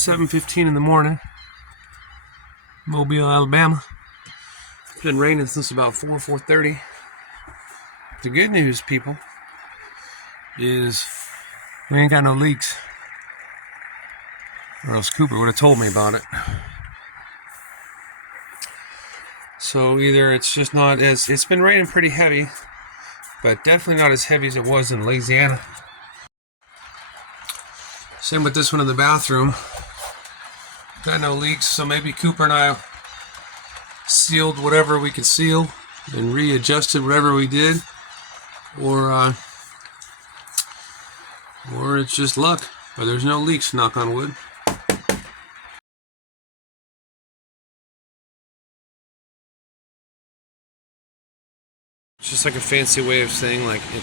7:15 in the morning, Mobile, Alabama. It's been raining since about 4:30. The good news, people, is we ain't got no leaks. Or else Cooper would have told me about it. So either it's just not as, it's been raining pretty heavy, but definitely not as heavy as it was in Louisiana. Same with this one in the bathroom. Got no leaks, so maybe Cooper and I sealed whatever we could seal and readjusted whatever we did, or it's just luck. But there's no leaks, knock on wood. It's just like a fancy way of saying like it.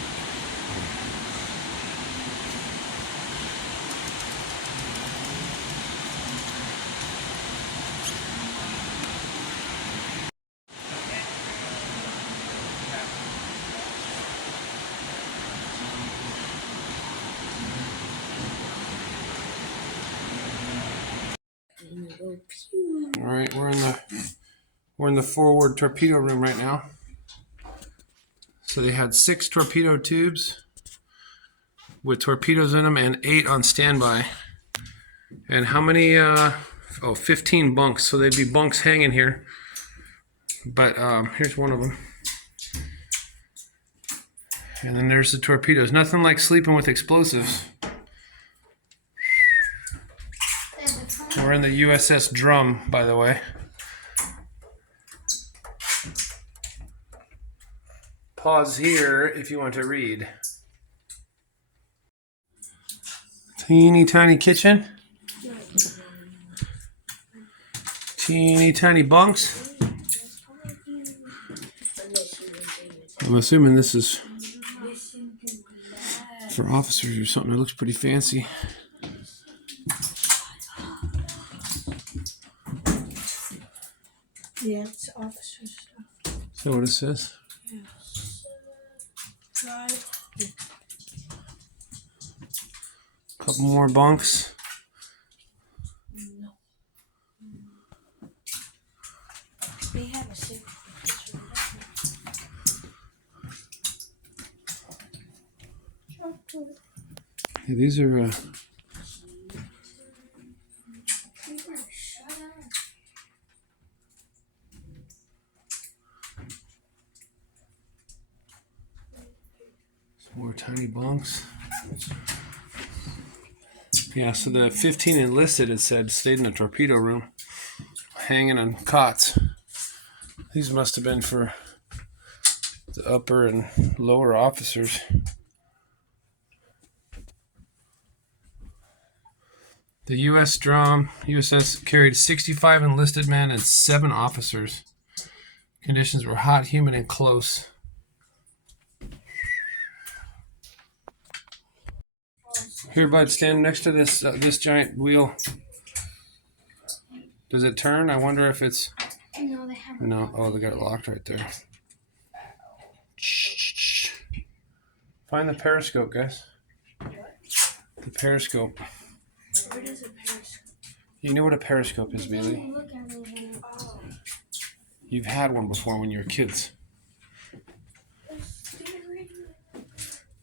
All right, we're in the forward torpedo room right now. So they had 6 torpedo tubes with torpedoes in them and 8 on standby. And how many? 15 bunks. So they'd be bunks hanging here. But here's one of them. And then there's the torpedoes. Nothing like sleeping with explosives. We're in the USS Drum, by the way. Pause here if you want to read. Teeny tiny kitchen. Teeny tiny bunks. I'm assuming this is for officers or something. It looks pretty fancy. Yeah, it's officer stuff. Is that what it says? Yeah. Right. Couple more bunks. No. They have a safe. Yeah, these are more tiny bunks. Yeah, so the 15 enlisted, it said, stayed in the torpedo room, hanging on cots. These must have been for the upper and lower officers. The U.S. Drum, USS carried 65 enlisted men and 7 officers. Conditions were hot, humid, and close. Here, bud, stand next to this this giant wheel. Does it turn? I wonder if it's... No, they haven't. No. Oh, they got it locked right there. Find the periscope, guys. The periscope. Where does a periscope? You know what a periscope is, Bailey? Look at me. Oh. You've had one before when you were kids.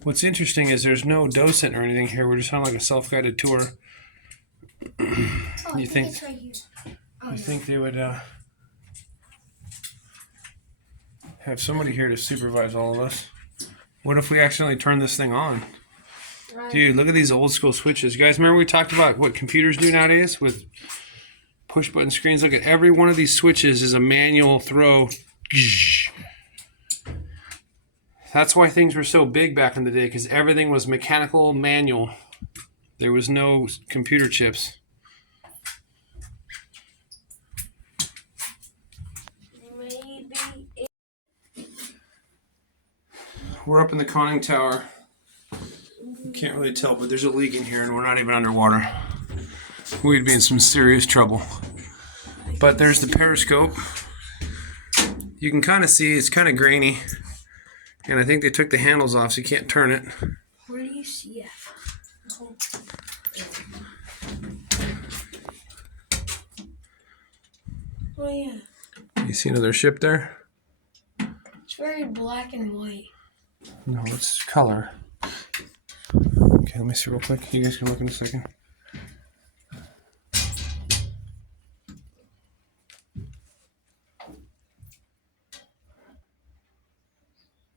What's interesting is there's no docent or anything here. We're just on like a self-guided tour. Oh, You think? it's right here. Oh, You think they would have somebody here to supervise all of us? What if we accidentally turn this thing on? right. Dude, look at these old school switches. You guys remember we talked about what computers do nowadays with push button screens? Look at every one of these switches is a manual throw. That's why things were so big back in the day, because everything was mechanical, manual. There was no computer chips. Maybe. We're up in the conning tower. You can't really tell, but there's a leak in here and we're not even underwater. We'd be in some serious trouble. But there's the periscope. You can kind of see it's kind of grainy. And I think they took the handles off so you can't turn it. Where do you see it? Oh yeah. You see another ship there? It's very black and white. No, it's color. Okay, let me see real quick. You guys can look in a second.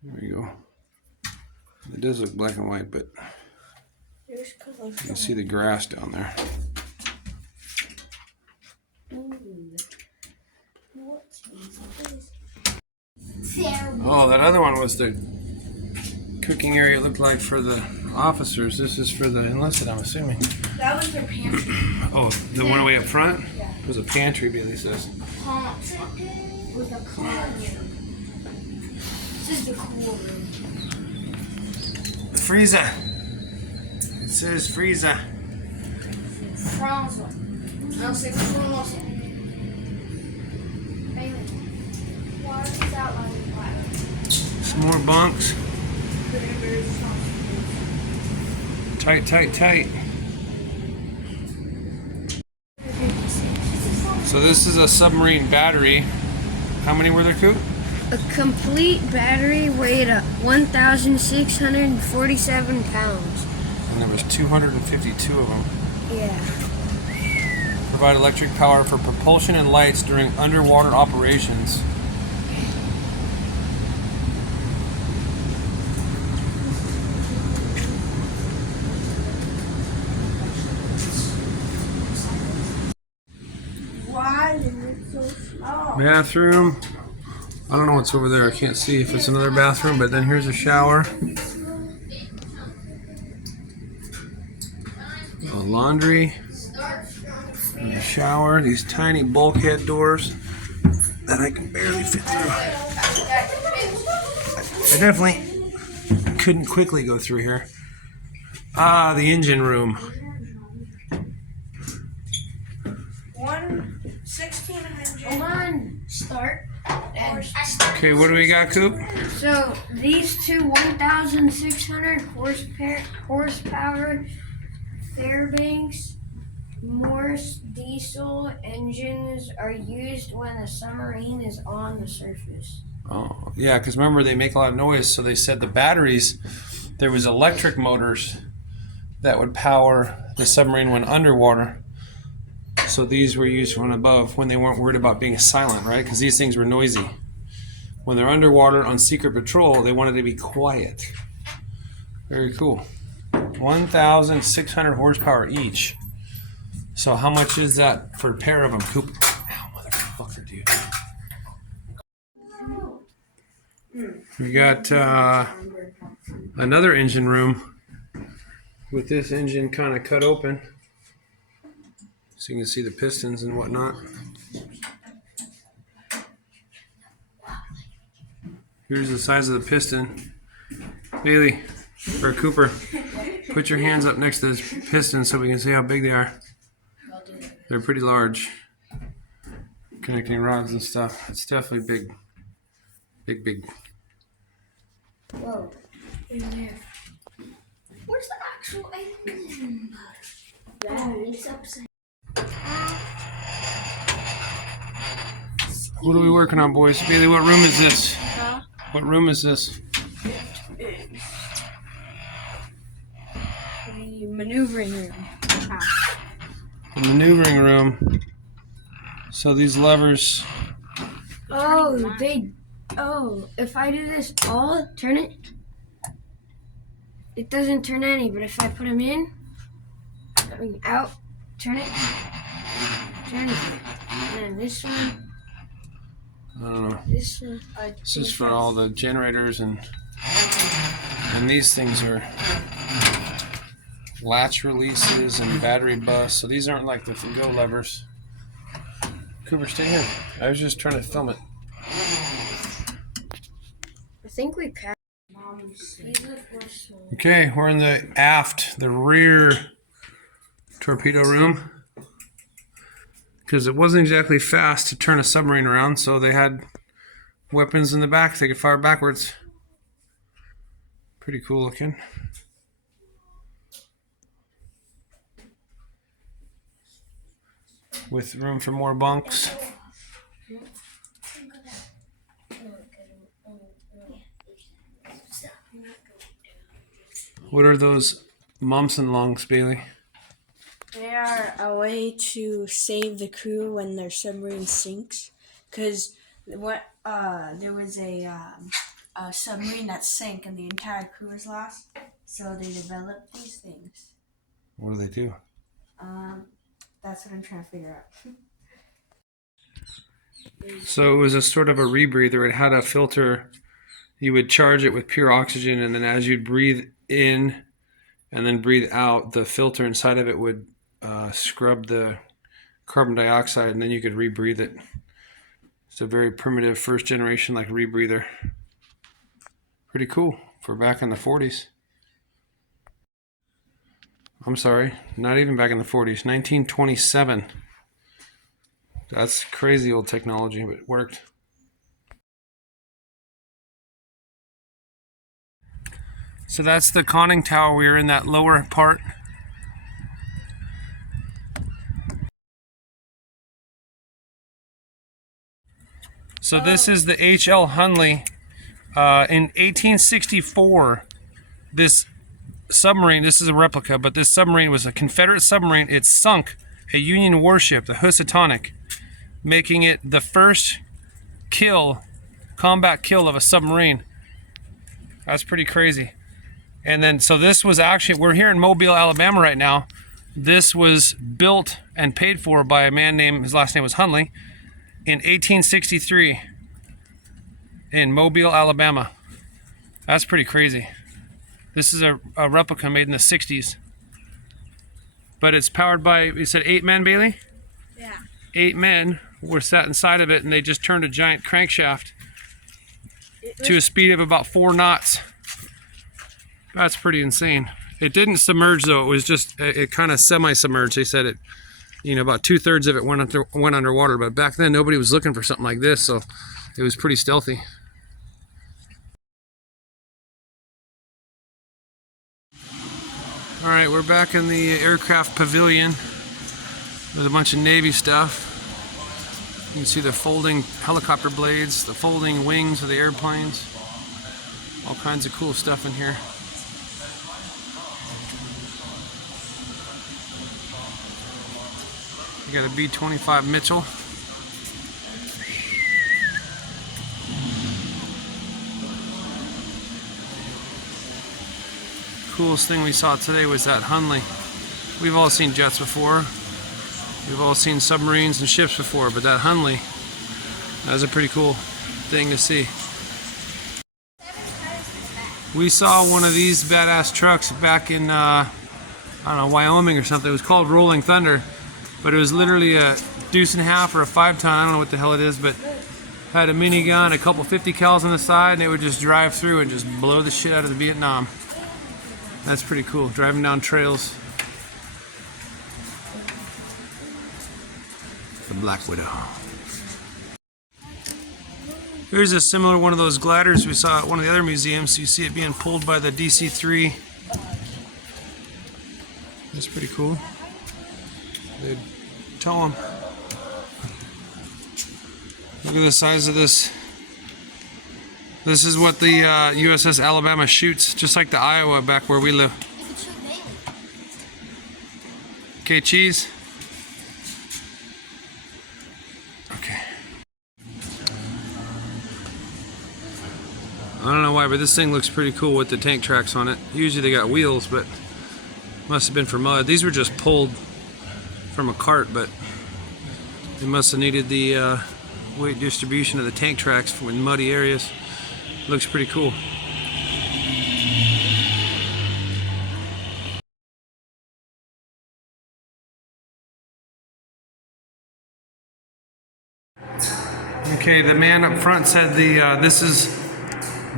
There you go. It does look black and white, but There's color. you can see the grass down there. What's this? Oh, that other one was the cooking area, it looked like, for the officers. This is for the enlisted, I'm assuming. That was their pantry. Oh, the one way up front? Yeah. It was a pantry, Bailey says. With a car. This is the cool room. Frieza. It says Frieza. Franzo. No sé cómo se. Why is that one? Some more bunks. Tight, tight, tight. So this is a submarine battery. How many were there, Coop? A complete battery weighed 1,647 pounds. And there was 252 of them. Yeah. Provide electric power for propulsion and lights during underwater operations. Why is it so small? Bathroom. I don't know what's over there. I can't see if it's another bathroom, but then here's a shower. A laundry. And a shower. These tiny bulkhead doors that I can barely fit through. I definitely couldn't quickly go through here. Ah, the engine room. 1,600. Hold on. Start. Okay, what do we got, Coop? So these two 1,600 horsepower Fairbanks Morse diesel engines are used when a submarine is on the surface. Oh, yeah, because remember they make a lot of noise, so they said the batteries, there was electric motors that would power the submarine when underwater. So these were used when above, when they weren't worried about being silent, right? Because these things were noisy. When they're underwater on secret patrol, they wanted to be quiet. Very cool. 1,600 horsepower each. So how much is that for a pair of them, Coop? Ow, motherfucker, dude. We got another engine room with this engine kind of cut open. So you can see the pistons and whatnot. Here's the size of the piston. Bailey, or Cooper, put your hands up next to this piston so we can see how big they are. They're pretty large. Connecting rods and stuff. It's definitely big. Big, big. Whoa. In there. Where's the actual engine? It's upside. What are we working on, boys? Bailey, what room is this? Huh? What room is this? The maneuvering room. The maneuvering room. So these levers. Oh, if I do this all, turn it. It doesn't turn any, but if I put them in, out, turn it, turn it. And then this one, I don't know. this one. This is for all the generators and these things are latch releases and battery bus. So these aren't like the go levers. Cooper, stay here. I was just trying to film it. I think we can. Okay, we're in the aft, the rear torpedo room. Because it wasn't exactly fast to turn a submarine around, so they had weapons in the back they could fire backwards. Pretty cool looking. With room for more bunks. What are those mumps and lungs, Bailey? They are a way to save the crew when their submarine sinks. Because there was a submarine that sank and the entire crew was lost. So they developed these things. What do they do? That's what I'm trying to figure out. So it was a sort of a rebreather. It had a filter. You would charge it with pure oxygen, and then as you'd breathe in and then breathe out, the filter inside of it would scrub the carbon dioxide, and then you could rebreathe it. It's a very primitive first generation like rebreather. Pretty cool for back in the 40s. I'm sorry, not even back in the 40s, 1927. That's crazy old technology, but it worked. So that's the conning tower. We are in that lower part. So this is the H.L. Hunley. In 1864, this submarine, this is a replica, but this submarine was a Confederate submarine. It sunk a Union warship, the Housatonic, making it the first combat kill of a submarine. That's pretty crazy. And then, so this was actually, we're here in Mobile, Alabama right now. This was built and paid for by a man named, his last name was Hunley, in 1863 in Mobile, Alabama. That's pretty crazy. This is a replica made in the 60s. But it's powered by, you said 8 men, Bailey? Yeah. 8 men were sat inside of it, and they just turned a giant crankshaft to a speed of about 4 knots. That's pretty insane. It didn't submerge though. It was just, it kind of semi-submerged. They said it, about 2/3 of it went underwater. But back then nobody was looking for something like this, so it was pretty stealthy. All right, we're back in the aircraft pavilion with a bunch of Navy stuff. You can see the folding helicopter blades, the folding wings of the airplanes. All kinds of cool stuff in here. You got a B-25 Mitchell. Coolest thing we saw today was that Hunley. We've all seen jets before. We've all seen submarines and ships before, but that Hunley, that was a pretty cool thing to see. We saw one of these badass trucks back in, I don't know, Wyoming or something. It was called Rolling Thunder. But it was literally a 2.5 or a 5-ton, I don't know what the hell it is, but had a minigun, a couple 50 cals on the side, and they would just drive through and just blow the shit out of the Vietnam. That's pretty cool, driving down trails. The Black Widow. Here's a similar one of those gliders we saw at one of the other museums. You see it being pulled by the DC-3. That's pretty cool. They tow them. Look at the size of this. This is what the USS Alabama shoots, just like the Iowa back where we live. Okay, cheese. Okay. I don't know why, but this thing looks pretty cool with the tank tracks on it. Usually they got wheels, but must have been for mud. These were just pulled from a cart, but they must have needed the weight distribution of the tank tracks in muddy areas. Looks pretty cool. Okay, the man up front said this is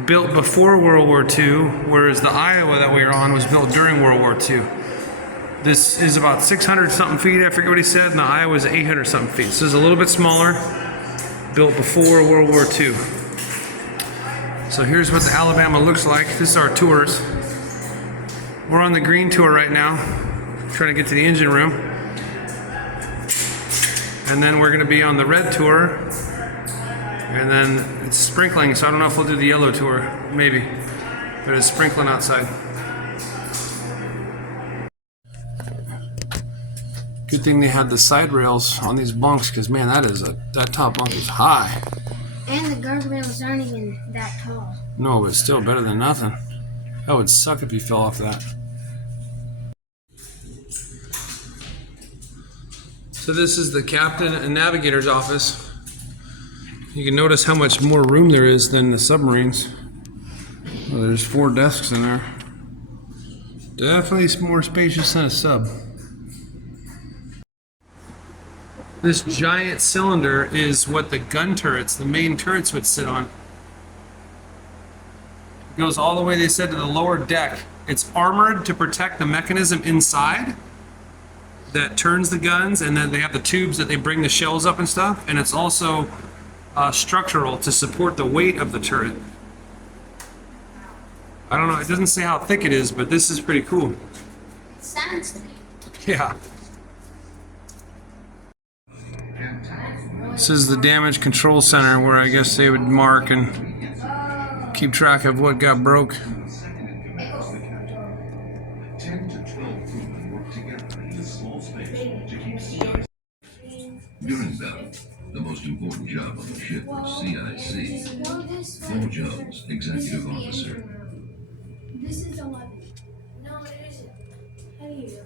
built before World War II, whereas the Iowa that we were on was built during World War II. This is about 600 something feet, I forget what he said, and the Iowa is 800 something feet. So it's a little bit smaller, built before World War II. So here's what the Alabama looks like. This is our tours. We're on the green tour right now, trying to get to the engine room. And then we're gonna be on the red tour, And then it's sprinkling, so I don't know if we'll do the yellow tour. Maybe. But it's sprinkling outside. Good thing they had the side rails on these bunks, because man, that top bunk is high. And the guardrails aren't even that tall. No, but it's still better than nothing. That would suck if you fell off that. So this is the captain and navigator's office. You can notice how much more room there is than the submarines. Well, there's 4 desks in there. Definitely more spacious than a sub. This giant cylinder is what the gun turrets, the main turrets, would sit on. It goes all the way, they said, to the lower deck. It's armored to protect the mechanism inside that turns the guns, and then they have the tubes that they bring the shells up and stuff, and it's also structural to support the weight of the turret. I don't know, it doesn't say how thick it is, but this is pretty cool. It sounds thick. Yeah. This is the damage control center where I guess they would mark and keep track of what got broke. 10 to 12 crewmen work together in a small space to keep CIC. During battle, the most important job on the ship was CIC. Paul Jones, Executive Officer. This is 11. No, it isn't. How do you know?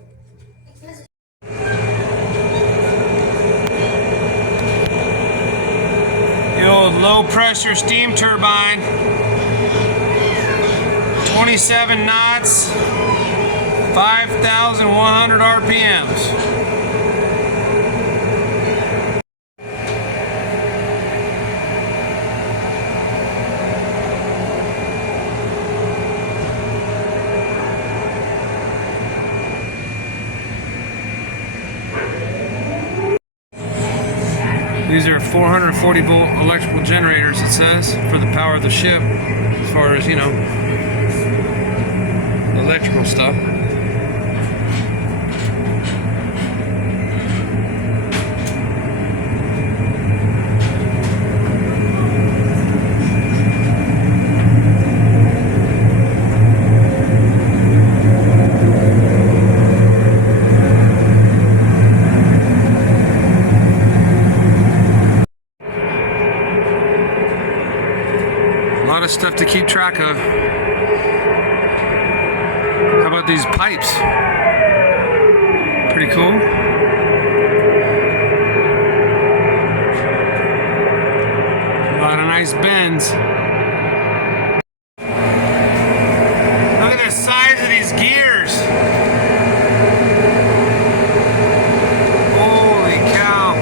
The old low pressure steam turbine. 27 knots, 5,100 RPMs. These are 440 volt electrical generators, it says, for the power of the ship, as far as, you know, electrical stuff. A lot of stuff to keep track of. How about these pipes? Pretty cool. A lot of nice bends. Look at the size of these gears. Holy cow.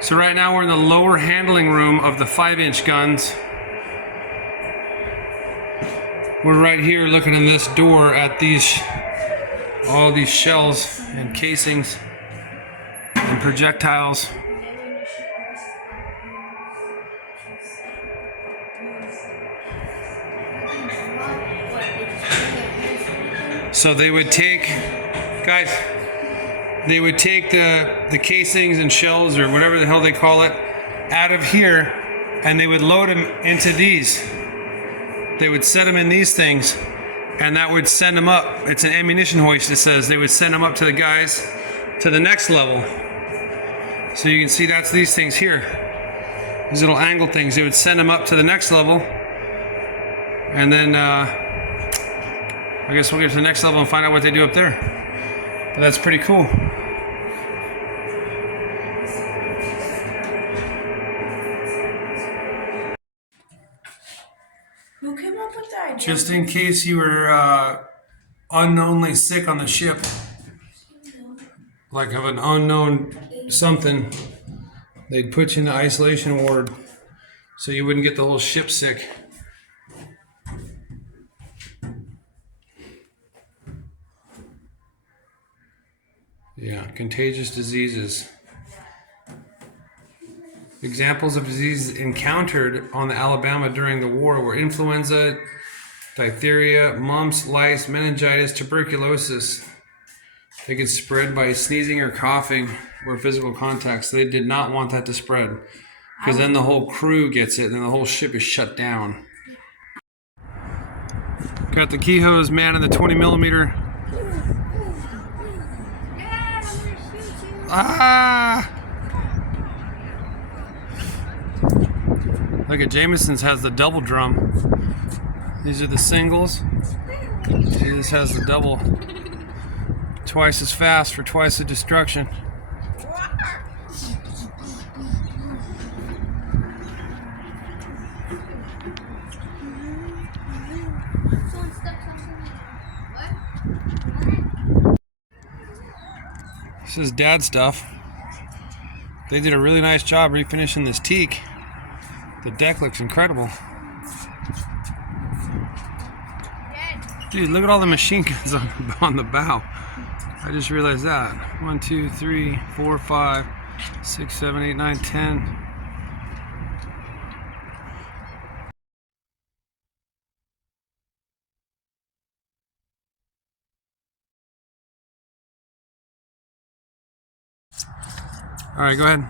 So right now we're in the lower handling room of the 5-inch guns. We're right here looking in this door at all these shells and casings and projectiles. So they would take, guys, they would take the casings and shells, or whatever the hell they call it, out of here, and they would load them into these. They would set them in these things, and that would send them up. It's an ammunition hoist, it says. They would send them up to the guys to the next level. So you can see that's these things here. These little angle things. They would send them up to the next level, and then I guess we'll get to the next level and find out what they do up there. But that's pretty cool. Who came up with the idea? Just in case you were unknownly sick on the ship, like of an unknown something, they'd put you in the isolation ward so you wouldn't get the whole ship sick. Yeah, contagious diseases. Examples of diseases encountered on the Alabama during the war were influenza, diphtheria, mumps, lice, meningitis, tuberculosis. They could spread by sneezing or coughing or physical contact. So they did not want that to spread. Because then the whole crew gets it and then the whole ship is shut down. Got the Kehoe's manning the 20 millimeter. Ah! Look at Jameson's has the double drum. These are the singles. See, this has the double. Twice as fast for twice the destruction. This is dad stuff. They did a really nice job refinishing this teak. The deck looks incredible. Dude, look at all the machine guns on the bow. I just realized that. 1, 2, 3, 4, 5, 6, 7, 8, 9, 10. All right, go ahead.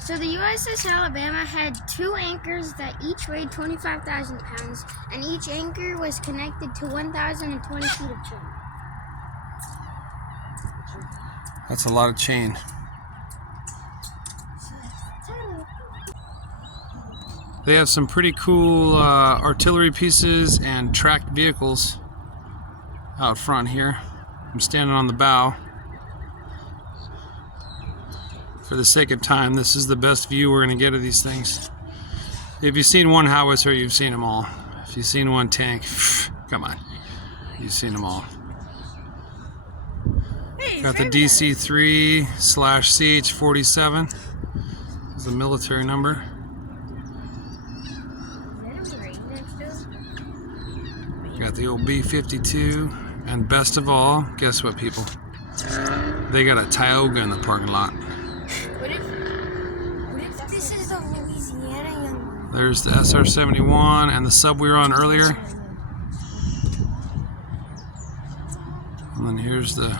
So the USS Alabama had 2 anchors that each weighed 25,000 pounds, and each anchor was connected to 1,020 feet of chain. That's a lot of chain. They have some pretty cool artillery pieces and tracked vehicles out front here. I'm standing on the bow. For the sake of time, this is the best view we're going to get of these things. If you've seen one howitzer, you've seen them all. If you've seen one tank, come on, you've seen them all. Got the DC-3/CH-47. This is the military number. Got the old B-52. And best of all, guess what, people? They got a Tioga in the parking lot. What if this is the Louisiana young? There's the SR-71 and the sub we were on earlier. And then here's the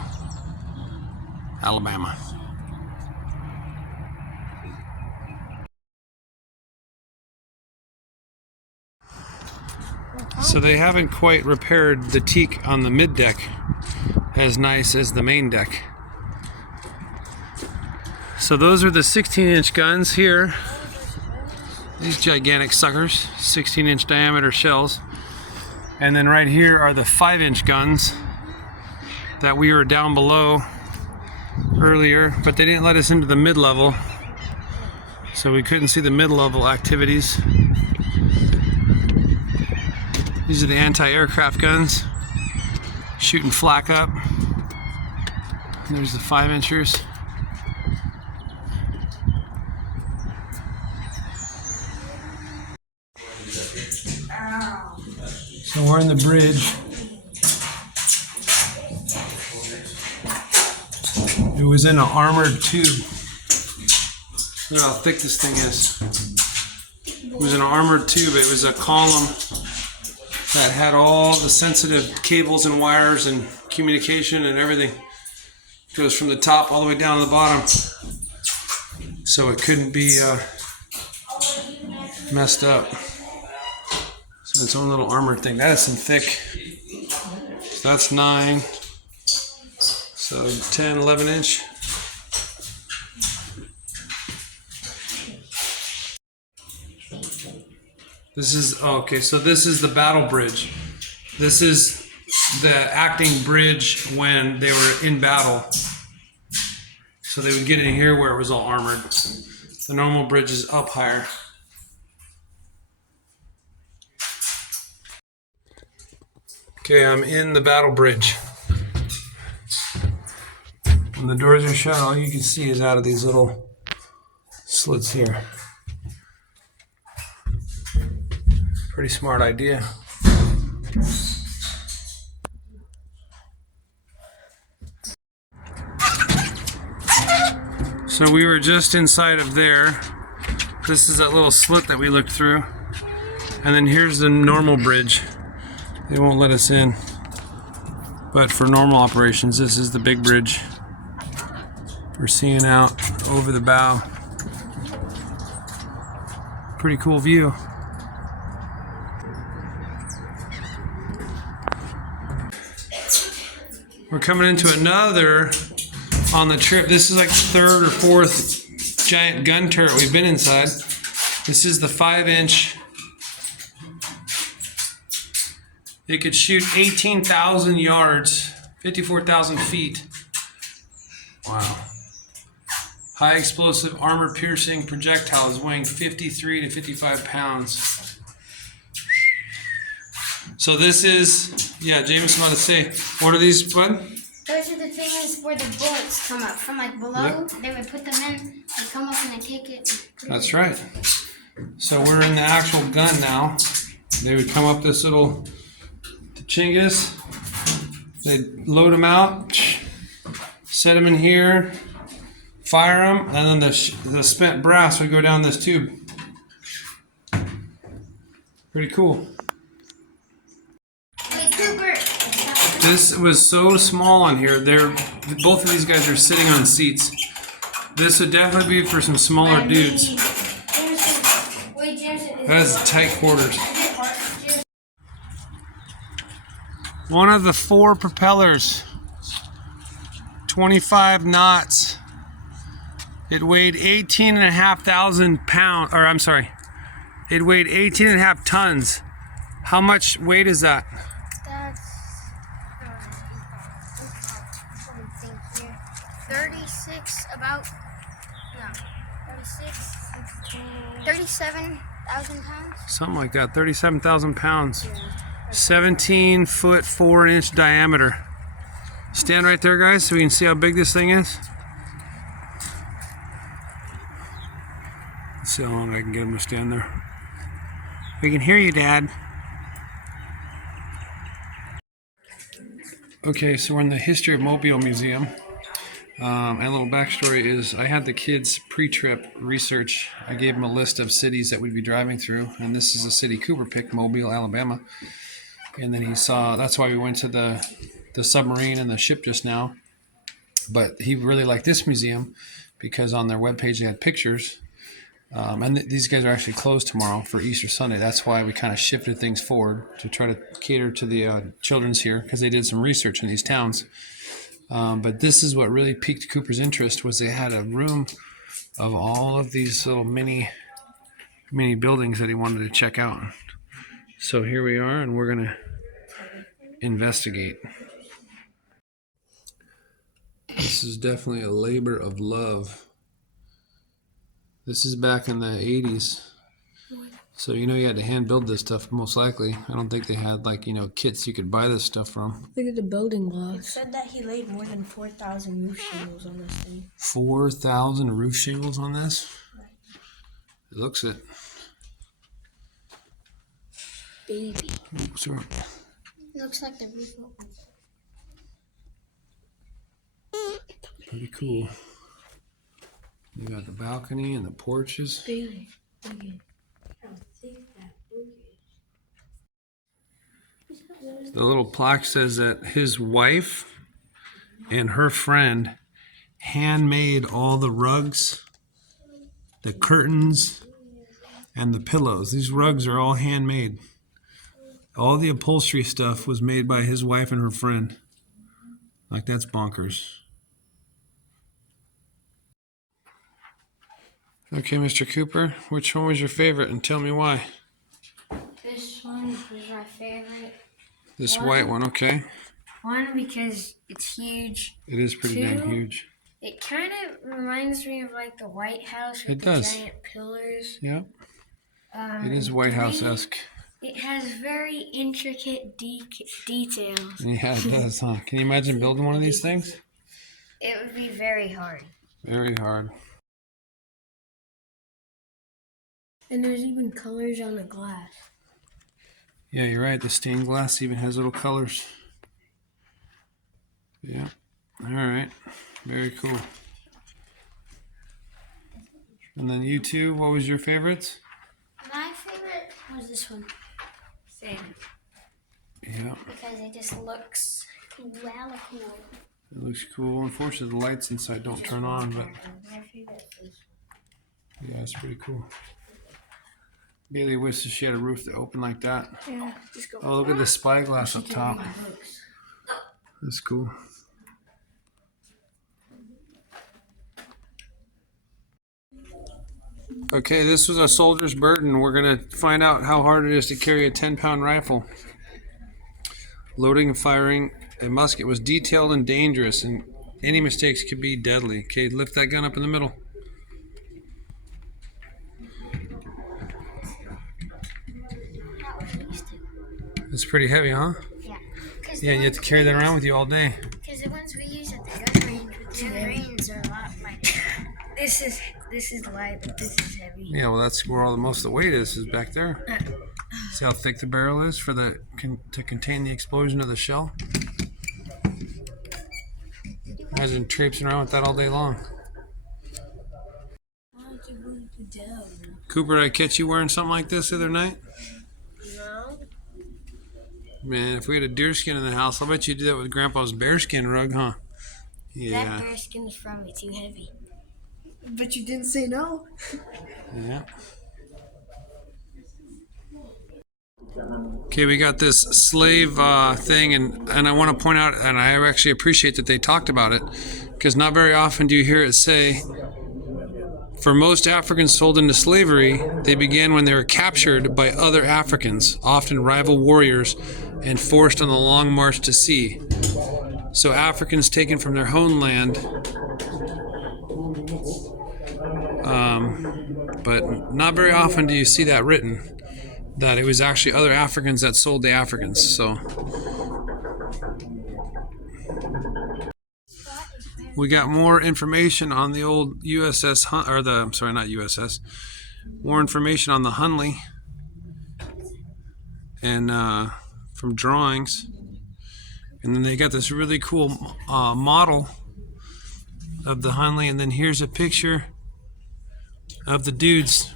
Alabama. So they haven't quite repaired the teak on the mid deck as nice as the main deck. So those are the 16-inch guns here. These gigantic suckers, 16-inch diameter shells. And then right here are the 5-inch guns that we were down below earlier, but they didn't let us into the mid-level, so we couldn't see the mid-level activities. These are the anti-aircraft guns, shooting flak up. And there's the 5-inchers. So we're in the bridge. It was in an armored tube. Look how thick this thing is. It was an armored tube. It was a column that had all the sensitive cables and wires and communication and everything. It goes from the top all the way down to the bottom. So it couldn't be messed up. So its own little armored thing. That is some thick. So that's 9. So 10, 11 inch. This is, okay, so this is the battle bridge. This is the acting bridge when they were in battle. So they would get in here where it was all armored. The normal bridge is up higher. Okay, I'm in the battle bridge. When the doors are shut, all you can see is out of these little slits here. Pretty smart idea. So we were just inside of there. This is that little slit that we looked through. And then here's the normal bridge. They won't let us in. But for normal operations, this is the big bridge. We're seeing out over the bow. Pretty cool view. We're coming into another on the trip. This is like the third or fourth giant gun turret we've been inside. This is the 5-inch. It could shoot 18,000 yards, 54,000 feet. Wow. High explosive armor piercing projectiles weighing 53 to 55 pounds. So this is, yeah, James about to say, what are these, bud? Those are the things where the bullets come up from like below. Yep. They would put them in, they come up and they take it. That's right. So we're in the actual gun now. They would come up this little chingus. They'd load them out, set them in here, fire them, and then the spent brass would go down this tube. Pretty cool. Wait, Cooper. This was so small on here. Both of these guys are sitting on seats. This would definitely be for some smaller dudes. That is tight quarters. One of the 4 propellers, 25 knots. It weighed 18,500 pounds, or I'm sorry, it weighed 18.5 tons. How much weight is that? That's, let me think here. 36, about, no, 37,000 pounds. Something like that, 37,000 pounds. 17 foot 4 inch diameter. Stand right there, guys, so we can see how big this thing is. Let's see how long I can get him to stand there. We can hear you, Dad. Okay, so we're in the History of Mobile Museum. And a little backstory is I had the kids pre-trip research. I gave them a list of cities that we'd be driving through, and this is a city Cooper picked, Mobile, Alabama. And then he saw, that's why we went to the submarine and the ship just now. But he really liked this museum because on their webpage they had pictures. And these guys are actually closed tomorrow for Easter Sunday. That's why we kind of shifted things forward to try to cater to the children's here because they did some research in these towns. But this is what really piqued Cooper's interest was they had a room of all of these little mini buildings that he wanted to check out. So here we are, and we're going to investigate. This is definitely a labor of love. This is back in the 80s. So, you had to hand build this stuff, most likely. I don't think they had, kits you could buy this stuff from. Look at the building blocks. It said that he laid more than 4,000 roof shingles on this thing. 4,000 roof shingles on this? It looks it. Baby. Oops, sorry. Looks like the roof opens. Pretty cool. You got the balcony and the porches. Baby. The little plaque says that his wife and her friend handmade all the rugs, the curtains, and the pillows. These rugs are all handmade. All the upholstery stuff was made by his wife and her friend. Like, that's bonkers. Okay, Mr. Cooper, which one was your favorite, and tell me why? This one was my favorite. This white one, okay. One, because it's huge. It is pretty damn Two, huge. It kind of reminds me of like the White House with It does. the giant pillars. Yep. It is White House-esque. It has very intricate details. Yeah, it does, huh? Can you imagine building one of these things? It would be very hard. Very hard. And there's even colors on the glass. Yeah, you're right. The stained glass even has little colors. Yeah. All right. Very cool. And then you two, what was your favorites? My favorite was this one. Same. Yeah. Because it just looks Well, cool. It looks cool. Unfortunately, the lights inside don't turn on, but yeah, it's pretty cool. Bailey wishes she had a roof that opened like that. Yeah, just go. Oh, look at the spyglass up top. That's cool. Okay, this was a soldier's burden. We're going to find out how hard it is to carry a 10-pound rifle. Loading and firing a musket was detailed and dangerous, and any mistakes could be deadly. Okay, lift that gun up in the middle. It's pretty heavy, huh? Yeah. Yeah, you have to carry that around with you all day. Because the ones we use at the gun range with 2 grains are a lot lighter. This is light, but this is heavy. Yeah, well, that's where all the most of the weight is back there. See how thick the barrel is for to contain the explosion of the shell. Imagine traipsing around with that all day long. Cooper, did I catch you wearing something like this the other night? No. Man, if we had a deer skin in the house, I'll bet you do that with Grandpa's bearskin rug, huh? Yeah. That bear skin is probably too heavy. But you didn't say no. Yeah. Okay, we got this slave thing, and I want to point out, and I actually appreciate that they talked about it, because not very often do you hear it say, for most Africans sold into slavery, they began when they were captured by other Africans, often rival warriors, and forced on the long march to sea. So Africans taken from their homeland, but not very often do you see that written, that it was actually other Africans that sold the Africans. So we got more information on the old USS more information on the Hunley, and from drawings, and then they got this really cool model of the Hunley, and then here's a picture of the dudes.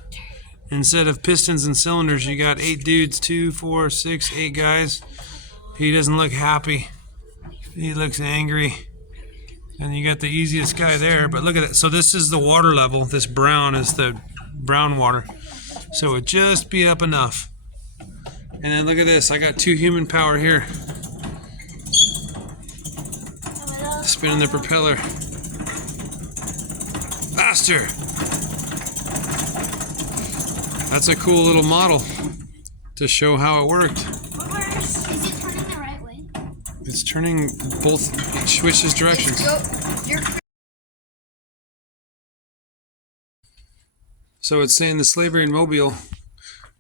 Instead of pistons and cylinders, you got 8 dudes, 2, 4, 6, 8 guys. He doesn't look happy. He looks angry. And you got the easiest guy there, but look at it. So this is the water level. This brown is the brown water. So it would just be up enough. And then look at this. I got 2 human power here. Spinning the propeller. Faster! That's a cool little model to show how it worked. Is it turning the right way? It's turning both, it switches directions. So it's saying the slavery in Mobile,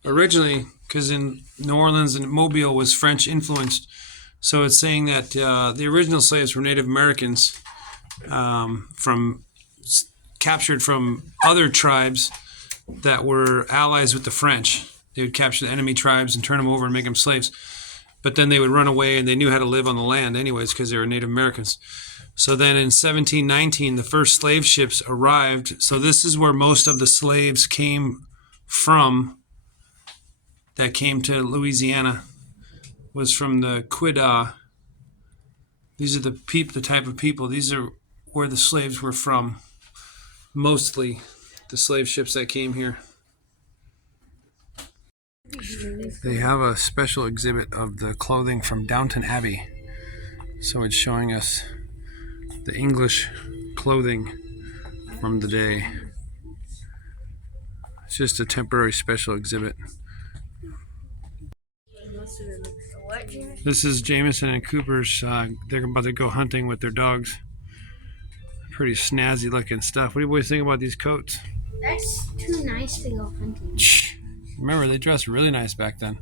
originally, because in New Orleans and Mobile was French influenced, so it's saying that the original slaves were Native Americans captured from other tribes that were allies with the French. They would capture the enemy tribes and turn them over and make them slaves. But then they would run away, and they knew how to live on the land anyways because they were Native Americans. So then in 1719, the first slave ships arrived. So this is where most of the slaves came from that came to Louisiana, was from the Quiddah. These are the type of people. These are where the slaves were from, mostly. The slave ships that came here. They have a special exhibit of the clothing from Downton Abbey. So it's showing us the English clothing from the day. It's just a temporary special exhibit. This is Jameson and Cooper's. They're about to go hunting with their dogs. Pretty snazzy looking stuff. What do you boys think about these coats? That's too nice to go hunting. Remember, they dressed really nice back then.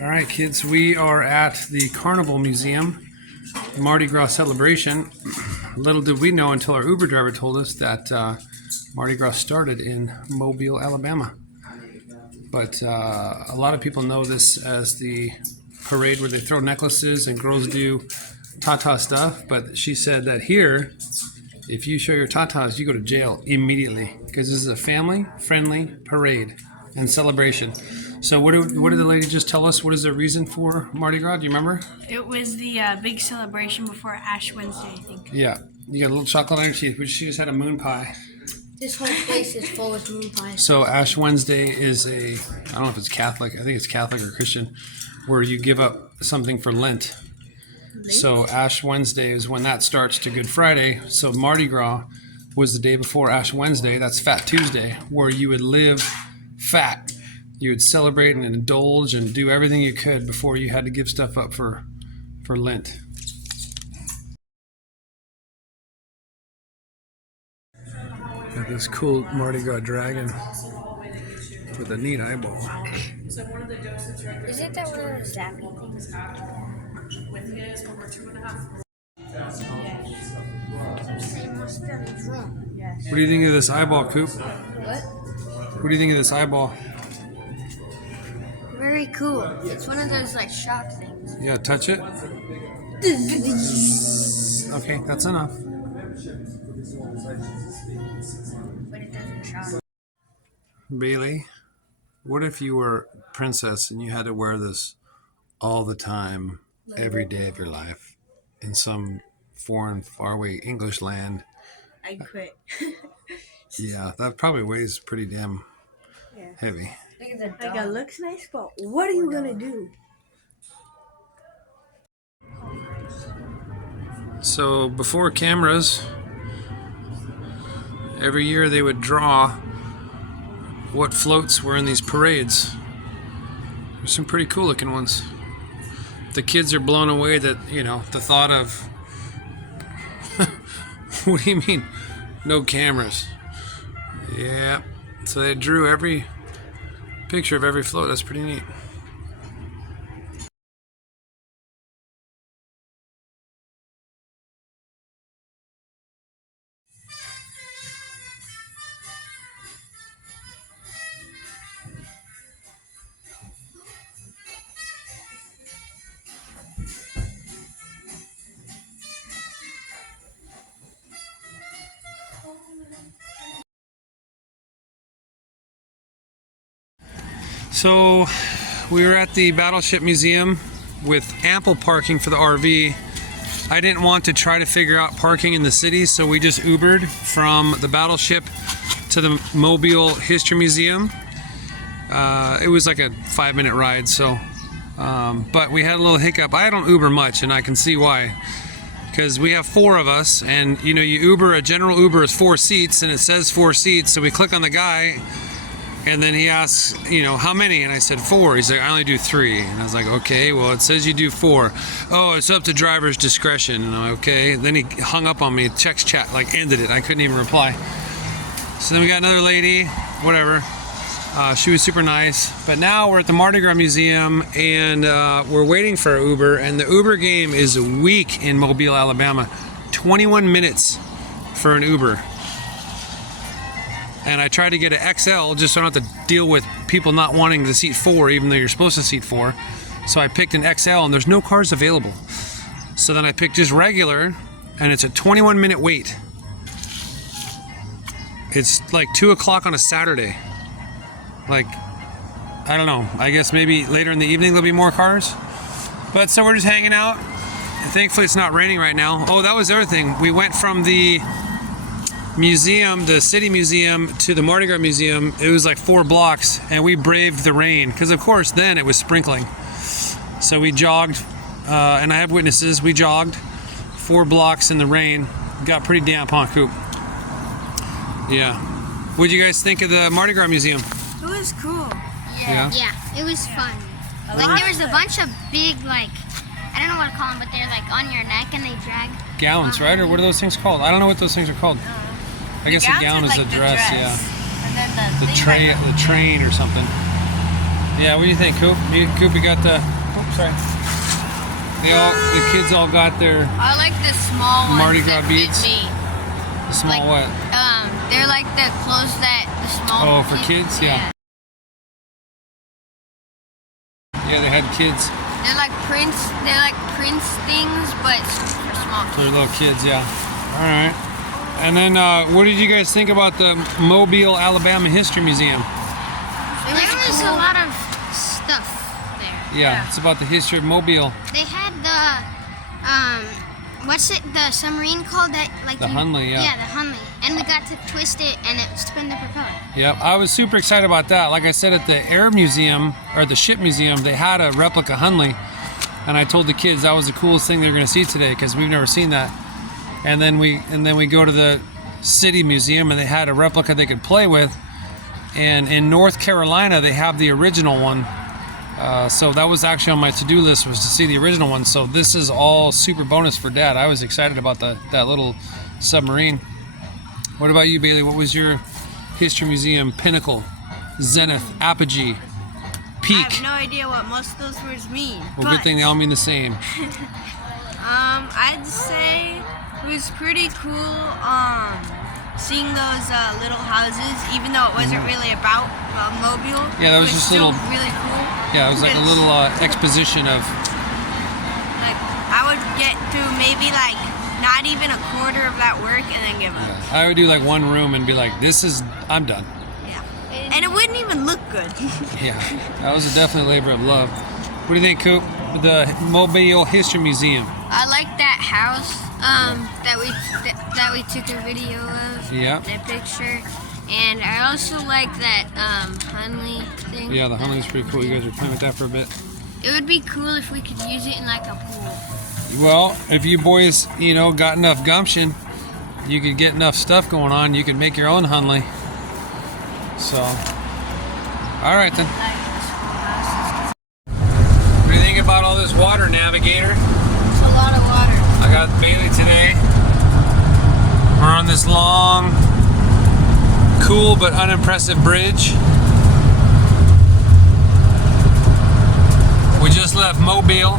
All right, kids, we are at the Carnival Museum, Mardi Gras celebration. Little did we know until our Uber driver told us that Mardi Gras started in Mobile, Alabama. But a lot of people know this as the parade where they throw necklaces and girls do ta-ta stuff. But she said that here If you show your tatas, you go to jail immediately because this is a family-friendly parade and celebration. So what did the lady just tell us? What is the reason for Mardi Gras? Do you remember? It was the big celebration before Ash Wednesday, I think. Yeah. You got a little chocolate on your teeth, but she just had a moon pie. This whole place is full of moon pies. So Ash Wednesday is I don't know if it's Catholic. I think it's Catholic or Christian, where you give up something for Lent. So Ash Wednesday is when that starts to Good Friday. So Mardi Gras was the day before Ash Wednesday. That's Fat Tuesday, where you would live fat. You would celebrate and indulge and do everything you could before you had to give stuff up for Lent. Got this cool Mardi Gras dragon with a neat eyeball. Isn't that one of those zappy things? They must have been drunk. What do you think of this eyeball, Coop? What? What do you think of this eyeball? Very cool. It's one of those like shock things. Yeah, touch it. Okay, that's enough. But it doesn't shock. Bailey, what if you were princess and you had to wear this all the time, every day of your life, in some foreign, faraway English land? I quit. Yeah, that probably weighs pretty damn heavy. Look at the dog. Like, it looks nice, but what are you gonna do? So before cameras, every year they would draw what floats were in these parades. There's some pretty cool looking ones. The kids are blown away that, the thought of, what do you mean? No cameras. Yeah. So they drew every picture of every float. That's pretty neat. So we were at the Battleship Museum with ample parking for the RV. I didn't want to try to figure out parking in the city, so we just Ubered from the Battleship to the Mobile History Museum. It was like a 5-minute ride, so but we had a little hiccup. I don't Uber much, and I can see why. Because we have 4 of us, and you Uber, a general Uber is 4 seats, and it says 4 seats, so we click on the guy. And then he asks, how many? And I said 4. He's like, I only do 3. And I was like, okay, well, it says you do 4. Oh, it's up to driver's discretion. And I'm like, okay. Then he hung up on me. Text chat, ended it. I couldn't even reply. So then we got another lady, whatever. She was super nice. But now we're at the Mardi Gras Museum, and we're waiting for our Uber. And the Uber game is weak in Mobile, Alabama. 21 minutes for an Uber. And I tried to get an XL just so I don't have to deal with people not wanting to seat 4, even though you're supposed to seat 4. So I picked an XL, and there's no cars available. So then I picked just regular, and it's a 21-minute wait. It's like 2 o'clock on a Saturday. I don't know. I guess maybe later in the evening there'll be more cars. But so we're just hanging out. And thankfully it's not raining right now. Oh, that was the other thing. We went from the museum, the city museum, to the Mardi Gras museum. It was like 4 blocks, and we braved the rain because of course then it was sprinkling. So we jogged, and I have witnesses. We jogged 4 blocks in the rain. Got pretty damp, huh, Coop? Yeah. What'd you guys think of the Mardi Gras museum? It was cool. Yeah. Yeah, it was fun. There was a bunch of big, I don't know what to call them, but they're on your neck and they drag. Gallons, right? Or what are those things called? I don't know what those things are called. I guess a gown is a dress, yeah. And then The train or something. Yeah, what do you think, Coop? Coop, you got the. Oh, sorry. The kids all got their I like the small ones Mardi that Gras beads? fit me. small what? They're like the clothes that the small. Oh, for kids, yeah. Yeah, they had kids. They're like Prince things, but for small For kids. little kids, yeah. All right. And then, what did you guys think about the Mobile, Alabama History Museum? There was a lot of stuff there. Yeah, it's about the history of Mobile. They had what's it? The submarine called that? Like The Hunley, yeah. Yeah, the Hunley. And we got to twist it and it spin the propeller. Yep, I was super excited about that. Like I said, at the Air Museum, or the Ship Museum, they had a replica Hunley. And I told the kids that was the coolest thing they're going to see today because we've never seen that. And then we go to the City Museum and they had a replica they could play with. And in North Carolina, they have the original one. So that was actually on my to-do list, was to see the original one. So this is all super bonus for Dad. I was excited about that little submarine. What about you, Bailey? What was your History Museum pinnacle, zenith, apogee, peak? I have no idea what most of those words mean. Well, good thing they all mean the same. I'd say it was pretty cool seeing those little houses, even though it wasn't really about Mobile. Yeah, that was it just still little- really cool. Yeah, it was like a little exposition of. Like I would get through maybe like not even a quarter of that work and then give up. I would do like one room and be like, I'm done. Yeah. And it wouldn't even look good. Yeah, that was a definite labor of love. What do you think, Coop? The Mobile History Museum. I like that house that we took a video of. Yeah. That picture. And I also like that Hunley thing. Yeah, the Hunley is pretty cool. You guys were playing with that for a bit. It would be cool if we could use it in like a pool. Well, if you boys, got enough gumption, you could get enough stuff going on, you could make your own Hunley. So, all right then. What do you think about all this water, Navigator? It's a lot of water. I got Bailey today. We're on this long, cool but unimpressive bridge. We just left Mobile.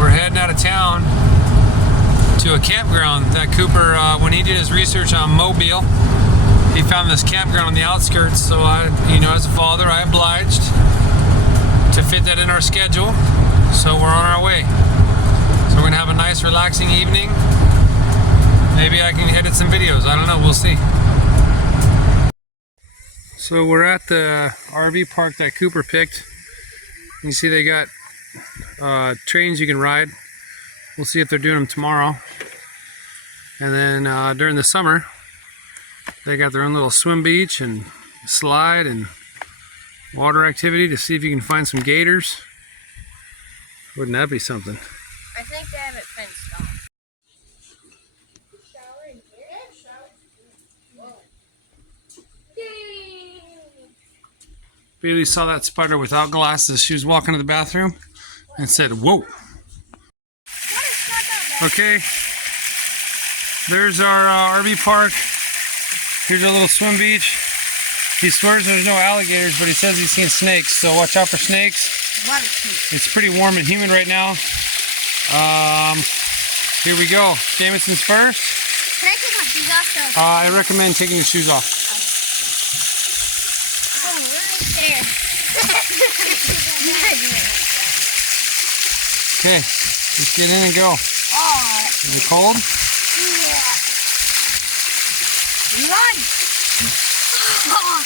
We're heading out of town to a campground that Cooper, when he did his research on Mobile, he found this campground on the outskirts. So I, as a father, I obliged to fit that in our schedule. So we're on our way. So we're gonna have a nice, relaxing evening. Maybe I can edit some videos. I don't know. We'll see. So we're at the RV park that Cooper picked. You see they got trains you can ride. We'll see if they're doing them tomorrow. And then during the summer, they got their own little swim beach and slide and water activity to see if you can find some gators. Wouldn't that be something? I think they have it fenced off. Bailey saw that spider without glasses. She was walking to the bathroom and said, "Whoa." Okay, there's our RV park. Here's our little swim beach. He swears there's no alligators, but he says he's seen snakes, so watch out for snakes. It's pretty warm and humid right now. Here we go. Jameson's first. Can I take my shoes off though? I recommend taking your shoes off. Oh, we're right there. Okay, let's get in and go. Oh, Is it cold? yeah. Run! Oh.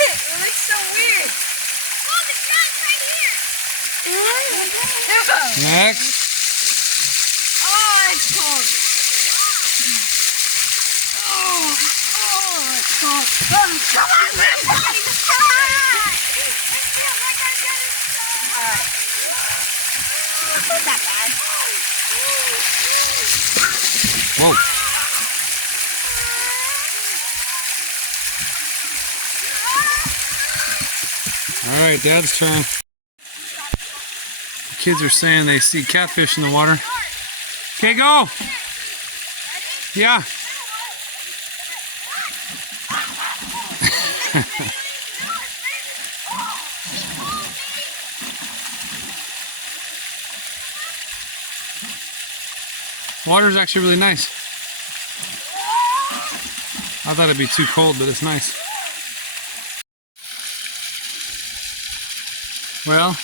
It looks so weird. Oh, the gun's right here. Next. Oh, it's cold. Oh, it's cold. Come on, everybody! Alright. It's not that bad. Whoa. All right, Dad's turn. The kids are saying they see catfish in the water. Okay, go. Yeah. Water's actually really nice. I thought it'd be too cold, but it's nice. Well,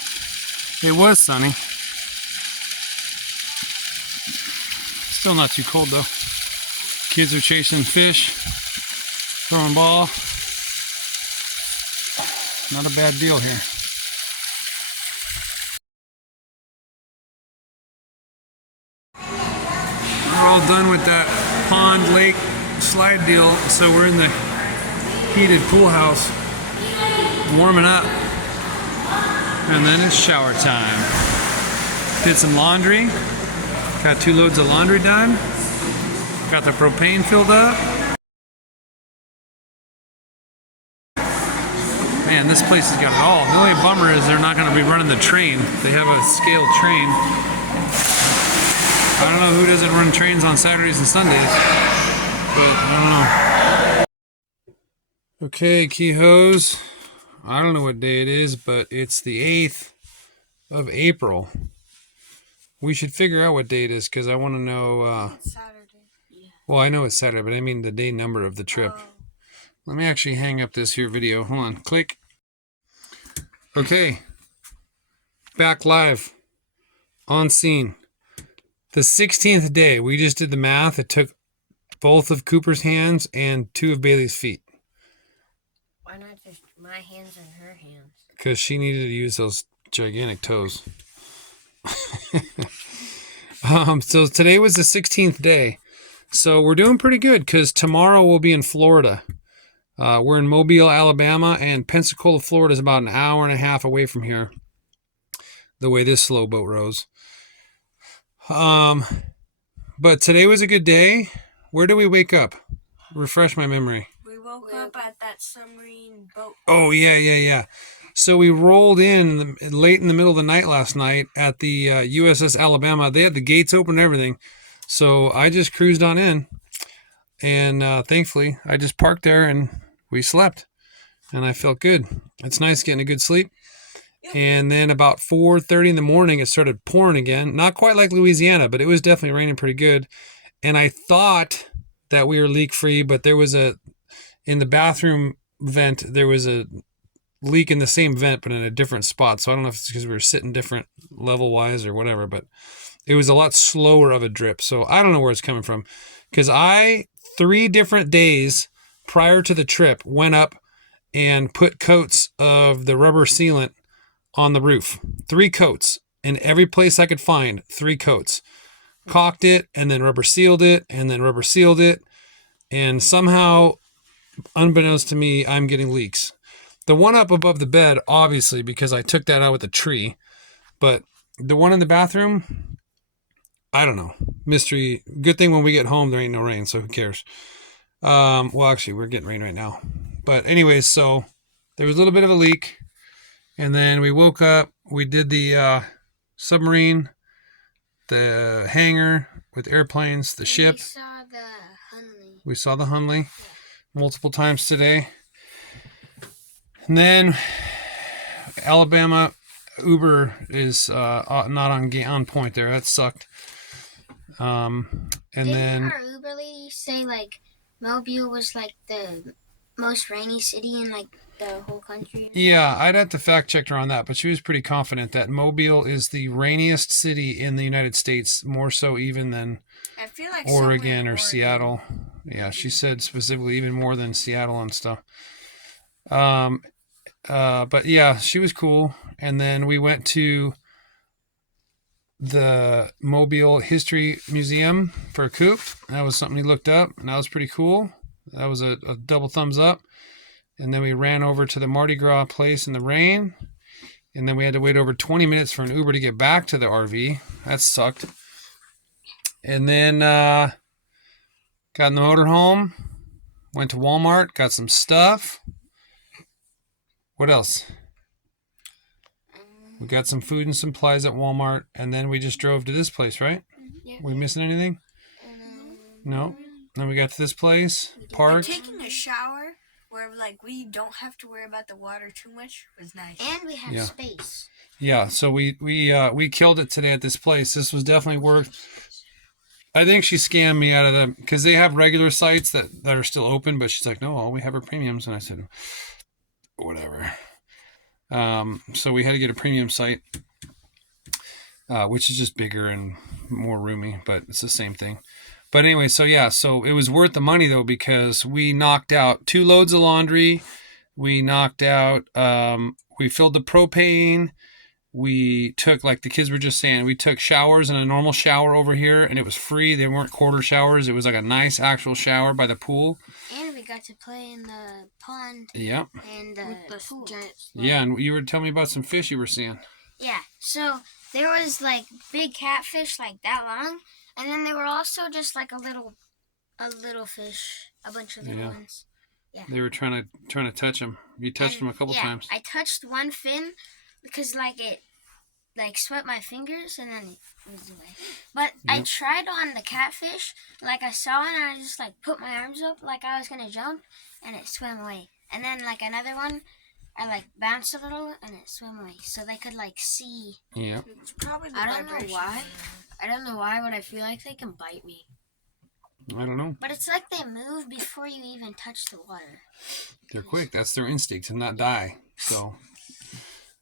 It was sunny. Still not too cold though. Kids are chasing fish, throwing ball. Not a bad deal here. We're all done with that pond, lake, slide deal, so we're in the heated pool house, warming up, and then it's shower time. Did some laundry, got 2 loads of laundry done, got the propane filled up. Man, this place has got it all. The only bummer is they're not going to be running the train. They have a scaled train. I don't know who doesn't run trains on Saturdays and Sundays, but I don't know. Okay, Keyhoes. I don't know what day it is, but it's the 8th of April. We should figure out what day it is because I want to know. Saturday. Yeah. Well, I know it's Saturday, but I mean the day number of the trip. Let me actually hang up this here video. Hold on. Click. Okay. Back live. On scene. The 16th day. We just did the math. It took both of Cooper's hands and 2 of Bailey's feet. Why not just my hands and her hands? Because she needed to use those gigantic toes. So today was the 16th day. So we're doing pretty good because tomorrow we'll be in Florida. We're in Mobile, Alabama, and Pensacola, Florida is about an hour and a half away from here. The way this slow boat rows. But today was a good day. Where do we wake up? Refresh my memory. We woke up at that submarine boat. Oh, yeah. So we rolled in late in the middle of the night last night at the USS Alabama. They had the gates open and everything. So I just cruised on in. And thankfully, I just parked there and we slept. And I felt good. It's nice getting a good sleep. And then about 4:30 in the morning, it started pouring again. Not quite like Louisiana, but it was definitely raining pretty good. And I thought that we were leak free, but there was in the bathroom vent, there was a leak in the same vent, but in a different spot. So I don't know if it's because we were sitting different level wise or whatever, but it was a lot slower of a drip. So I don't know where it's coming from. Because 3 different days prior to the trip, went up and put coats of the rubber sealant on the roof. 3 coats in every place I could find. 3 coats. Caulked it and then rubber sealed it and then rubber sealed it. And somehow, unbeknownst to me, I'm getting leaks. The one up above the bed, obviously, because I took that out with a tree. But the one in the bathroom, I don't know. Mystery. Good thing when we get home, there ain't no rain, so who cares? Well, actually, we're getting rain right now. But anyways, so there was a little bit of a leak. And then we woke up. We did the submarine, the hangar with airplanes, the ship. We saw the Hunley. We saw the Hunley multiple times today. And then Alabama Uber is not on point there. That sucked. And Didn't then our Uber lady say like Mobile was like the most rainy city in like the whole country? yeah, I'd have to fact check her on that, but she was pretty confident that Mobile is the rainiest city in the United States, more so even than I feel like Oregon or Seattle. Yeah, she said specifically even more than Seattle and stuff. But yeah, she was cool. And then we went to the Mobile History Museum for Coop. That was something he looked up, and that was pretty cool. That was a double thumbs up. And then we ran over to the Mardi Gras place in the rain. And then we had to wait over 20 minutes for an Uber to get back to the RV. That sucked. And then got in the motorhome, went to Walmart, got some stuff. What else? We got some food and supplies at Walmart, and then we just drove to this place, right? Yeah. We missing anything? No. Then we got to this place, parked. Taking a shower where like we don't have to worry about the water too much was nice. And we have Yeah. space. Yeah, so we killed it today at this place. This was definitely worth. I think she scammed me out of them because they have regular sites that are still open, but she's like, no, all we have are premiums, and I said, whatever. So we had to get a premium site, which is just bigger and more roomy, but it's the same thing. But anyway, so yeah, so it was worth the money though, because we knocked out 2 loads of laundry. We knocked out, we filled the propane. We took, like the kids were just saying, we took showers in a normal shower over here, and it was free. They weren't quarter showers. It was like a nice actual shower by the pool. And we got to play in the pond. Yep. And The pool. giant Yeah, and you were telling me about some fish you were seeing. Yeah, so there was like big catfish like that long, and then there were also just like a little fish, a bunch of little Yeah. ones. They were trying to touch him. You touched him a couple times. I touched one fin because like it like swept my fingers and then it was away. But I tried on the catfish, like I saw it and I just like put my arms up like I was gonna jump and it swam away. And then like another one, I like bounced a little and it swam away. So they could like see. Yeah. It's probably the I don't know vibration. why. I don't know why, but I feel like they can bite me. I don't know. But it's like they move before you even touch the water. They're quick. That's their instinct to not die. So,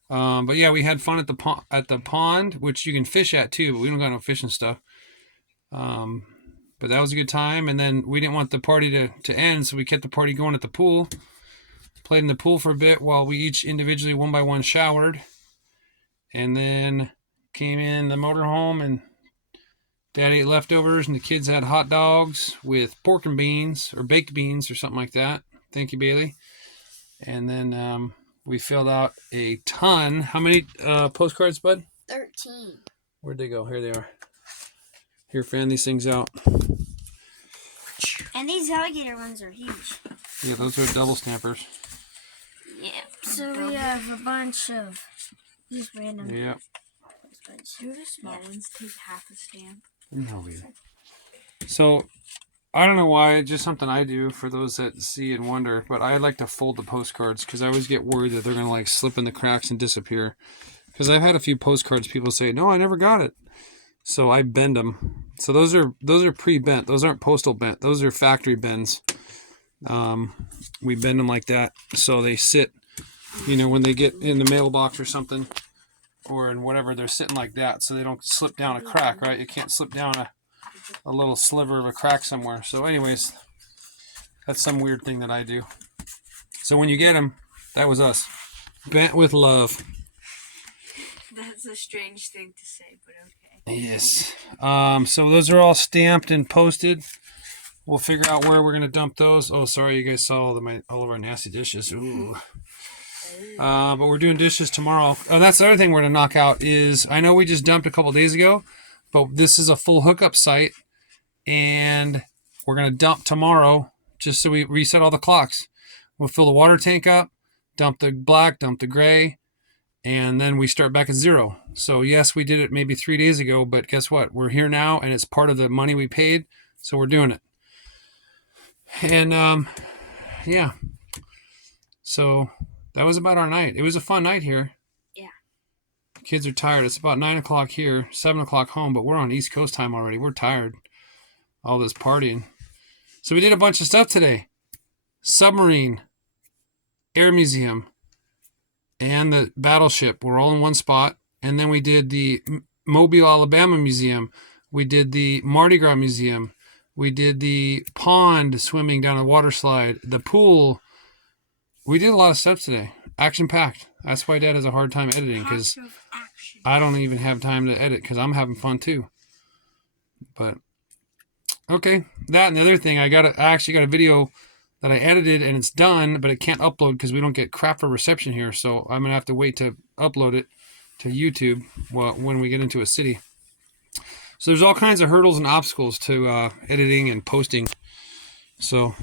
but yeah, we had fun at the pond, which you can fish at too, but we don't got no fishing stuff. But that was a good time. And then we didn't want the party to end, so we kept the party going at the pool. Played in the pool for a bit while we each individually one by one showered, and then came in the motorhome and Dad ate leftovers, and the kids had hot dogs with pork and beans or baked beans or something like that. Thank you, Bailey. And then we filled out a ton. How many postcards, bud? 13. Where'd they go? Here they are. Here, fan these things out. And these alligator ones are huge. Yeah, those are double stampers. Yeah. So we have a bunch of these random Yep. postcards. Do the small ones take half a stamp? No, so I don't know why, just something I do for those that see and wonder, but I like to fold the postcards because I always get worried that they're going to like slip in the cracks and disappear. Because I've had a few postcards people say, no, I never got it. So I bend them. So those are pre-bent. Those aren't postal bent. Those are factory bends. We bend them like that so they sit, when they get in the mailbox or something, or in whatever, they're sitting like that so they don't slip down a crack, right? You can't slip down a little sliver of a crack somewhere. So anyways, that's some weird thing that I do. So when you get them, that was us. Bent with love. That's a strange thing to say, but okay. Yes. So those are all stamped and posted. We'll figure out where we're going to dump those. Oh, sorry, you guys saw all of our nasty dishes. Ooh. But we're doing dishes tomorrow. Oh, that's the other thing we're going to knock out is, I know we just dumped a couple days ago, but this is a full hookup site, and we're going to dump tomorrow just so we reset all the clocks. We'll fill the water tank up, dump the black, dump the gray, and then we start back at zero. So yes, we did it maybe 3 days ago, but guess what? We're here now, and it's part of the money we paid, so we're doing it. And yeah. So that was about our night. It was a fun night here. Yeah. Kids are tired. It's about 9 o'clock here, 7 o'clock home, but we're on East Coast time already. We're tired. All this partying. So we did a bunch of stuff today. Submarine, Air Museum, and the battleship were all in one spot. And then we did the Mobile, Alabama Museum. We did the Mardi Gras Museum. We did the pond swimming down a water slide. The pool. We did a lot of stuff today. Action-packed. That's why Dad has a hard time editing, because I don't even have time to edit because I'm having fun too. But, okay. That and the other thing, I actually got a video that I edited and it's done, but it can't upload because we don't get crap for reception here. So I'm going to have to wait to upload it to YouTube when we get into a city. So there's all kinds of hurdles and obstacles to editing and posting. So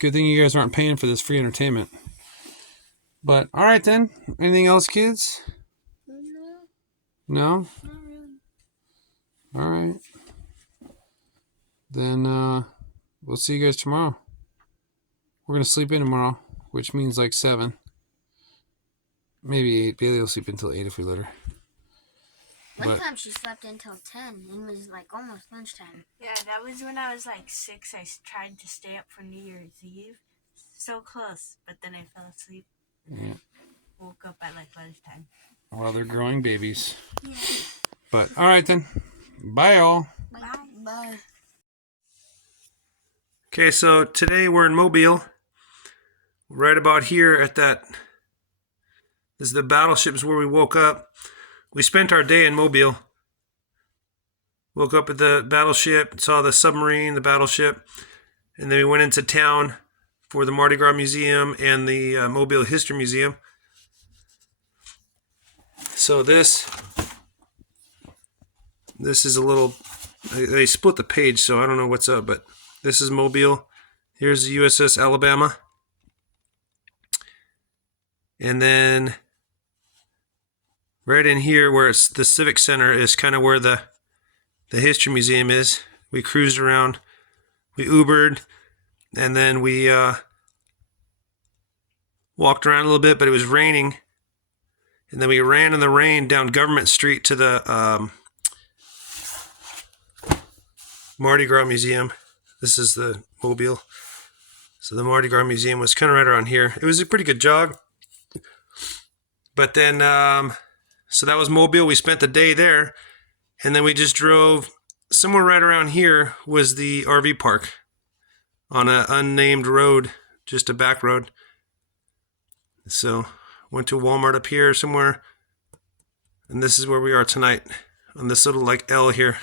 good thing you guys aren't paying for this free entertainment. But all right then. Anything else, kids? No? Not really. All right. Then we'll see you guys tomorrow. We're going to sleep in tomorrow, which means like 7. Maybe 8. Bailey will sleep until 8 if we let her. One time she slept until 10 and it was like almost lunchtime. Yeah, that was when I was like 6. I tried to stay up for New Year's Eve. So close, but then I fell asleep. Yeah. Woke up at like lunchtime. Well, they're growing babies. Yeah. But all right then. Bye all. Bye. Okay, so today we're in Mobile. Right about here at that. This is the battleships where we woke up. We spent our day in Mobile. Woke up at the battleship, saw the submarine, the battleship, and then we went into town for the Mardi Gras Museum and the Mobile History Museum. So this is a little, they split the page, so I don't know what's up, but this is Mobile. Here's the USS Alabama. And then right in here where it's the Civic Center is kind of where the History Museum is. We cruised around, we Ubered, and then we walked around a little bit, but it was raining. And then we ran in the rain down Government Street to the Mardi Gras Museum. This is the Mobile. So the Mardi Gras Museum was kind of right around here. It was a pretty good jog. But then, so that was Mobile. We spent the day there. And then we just drove, somewhere right around here was the RV park on an unnamed road, just a back road. So went to Walmart up here somewhere. And this is where we are tonight on this little like L here.